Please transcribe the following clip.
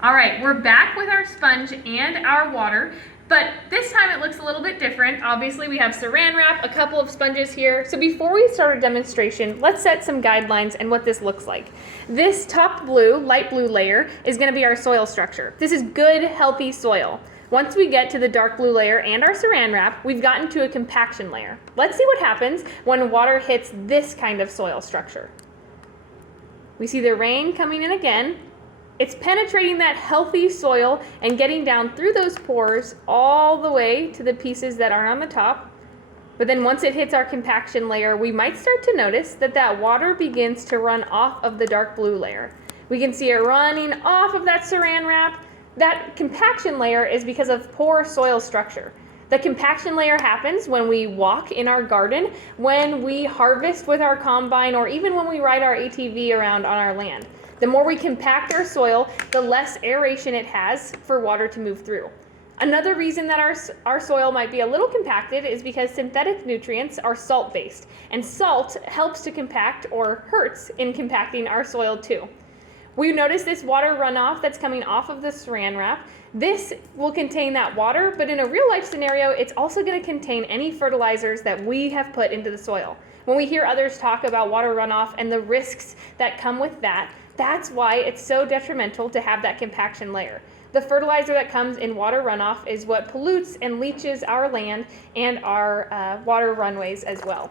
All right, we're back with our sponge and our water, but this time it looks a little bit different. Obviously, we have saran wrap, a couple of sponges here. So before we start our demonstration, let's set some guidelines and what this looks like. This top blue, light blue layer is going to be our soil structure. This is good, healthy soil. Once we get to the dark blue layer and our saran wrap, we've gotten to a compaction layer. Let's see what happens when water hits this kind of soil structure. We see the rain coming in again. It's penetrating that healthy soil and getting down through those pores all the way to the pieces that are on the top. But then once it hits our compaction layer, we might start to notice that that water begins to run off of the dark blue layer. We can see it running off of that saran wrap. That compaction layer is because of poor soil structure. The compaction layer happens when we walk in our garden, when we harvest with our combine, or even when we ride our ATV around on our land. The more we compact our soil, the less aeration it has for water to move through. Another reason that our soil might be a little compacted is because synthetic nutrients are salt-based, and salt helps to compact or hurts in compacting our soil too. We notice this water runoff that's coming off of the saran wrap. This will contain that water, but in a real life scenario, it's also going to contain any fertilizers that we have put into the soil. When we hear others talk about water runoff and the risks that come with that, that's why it's so detrimental to have that compaction layer. The fertilizer that comes in water runoff is what pollutes and leaches our land and our water runways as well.